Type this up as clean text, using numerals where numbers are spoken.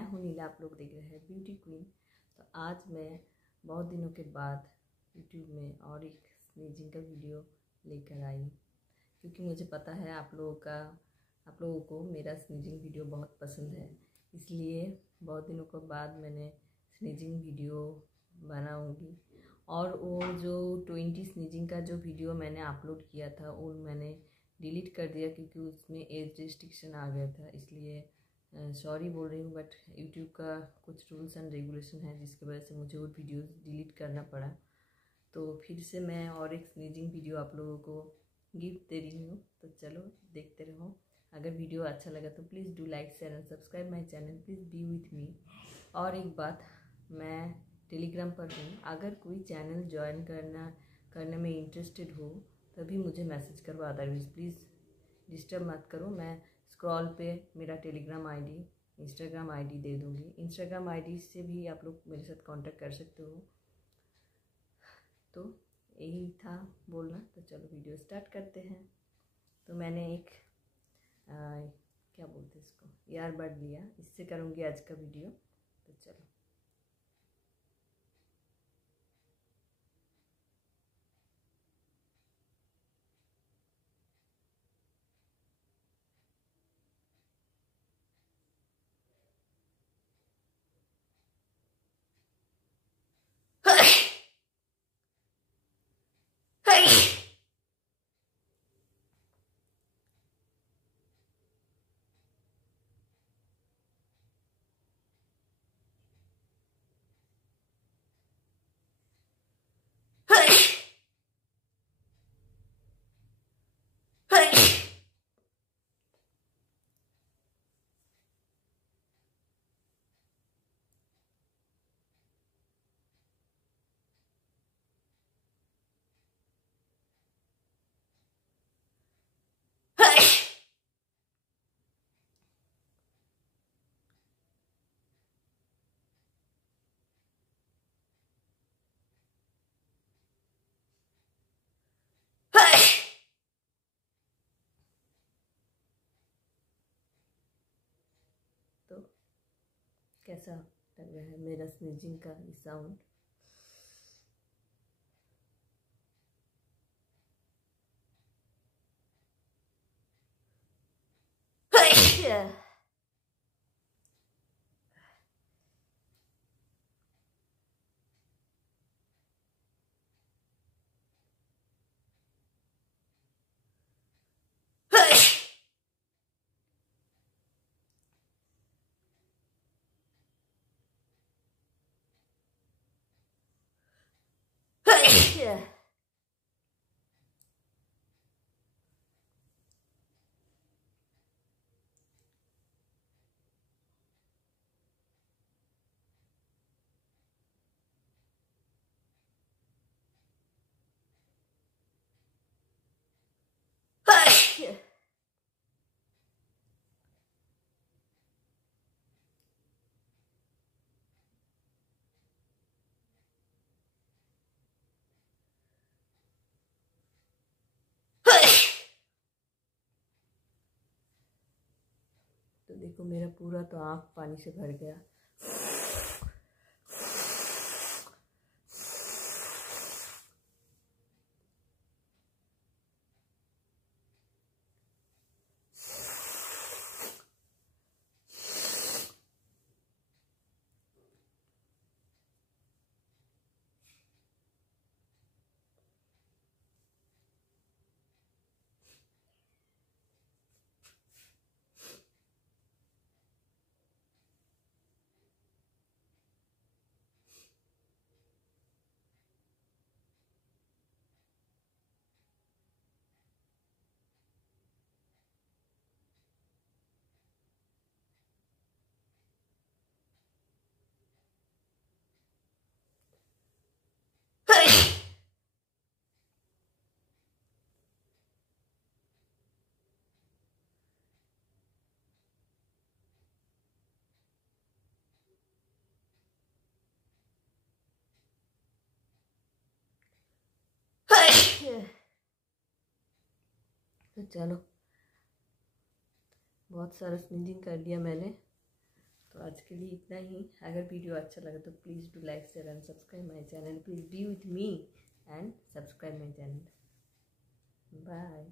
मैं हूँ नीला, आप लोग देख रहे हैं ब्यूटी क्वीन। तो आज मैं बहुत दिनों के बाद यूट्यूब में और एक स्नीजिंग का वीडियो लेकर आई, क्योंकि मुझे पता है आप लोगों को मेरा स्नीजिंग वीडियो बहुत पसंद है। इसलिए बहुत दिनों के बाद मैंने स्नीजिंग वीडियो बनाऊंगी। और वो जो 20 स्नीजिंग का जो वीडियो मैंने अपलोड किया था वो मैंने डिलीट कर दिया, क्योंकि उसमें एज रिस्ट्रिक्शन आ गया था। इसलिए सॉरी बोल रही हूँ, बट यूट्यूब का कुछ रूल्स एंड रेगुलेशन है जिसकी वजह से मुझे वो वीडियो डिलीट करना पड़ा। तो फिर से मैं और एक स्नीजिंग वीडियो आप लोगों को गिफ्ट दे रही हूँ, तो चलो देखते रहो। अगर वीडियो अच्छा लगा तो please do like share and subscribe my channel, please be with मी। और एक बात, मैं टेलीग्राम पर हूँ, अगर कोई चैनल ज्वाइन करने में इंटरेस्टेड हो तभी मुझे मैसेज करो, अदरवाइज़ प्लीज़ डिस्टर्ब मत करो। मैं स्क्रॉल पे मेरा टेलीग्राम आईडी, इंस्टाग्राम आईडी दे दूँगी। इंस्टाग्राम आईडी से भी आप लोग मेरे साथ कांटेक्ट कर सकते हो। तो यही था बोलना, तो चलो वीडियो स्टार्ट करते हैं। तो मैंने एक क्या बोलते हैं इसको, ईयरबड लिया, इससे करूँगी आज का वीडियो। तो चलो तो कैसा लग रहा है मेरा स्नीजिंग का साउंड? तो देखो मेरा पूरा तो आँख पानी से भर गया। तो चलो बहुत सारा स्नीजिंग कर लिया मैंने। तो आज के लिए इतना ही। अगर वीडियो अच्छा लगे तो please do like share and subscribe my channel. Please be with me and subscribe my channel. Bye.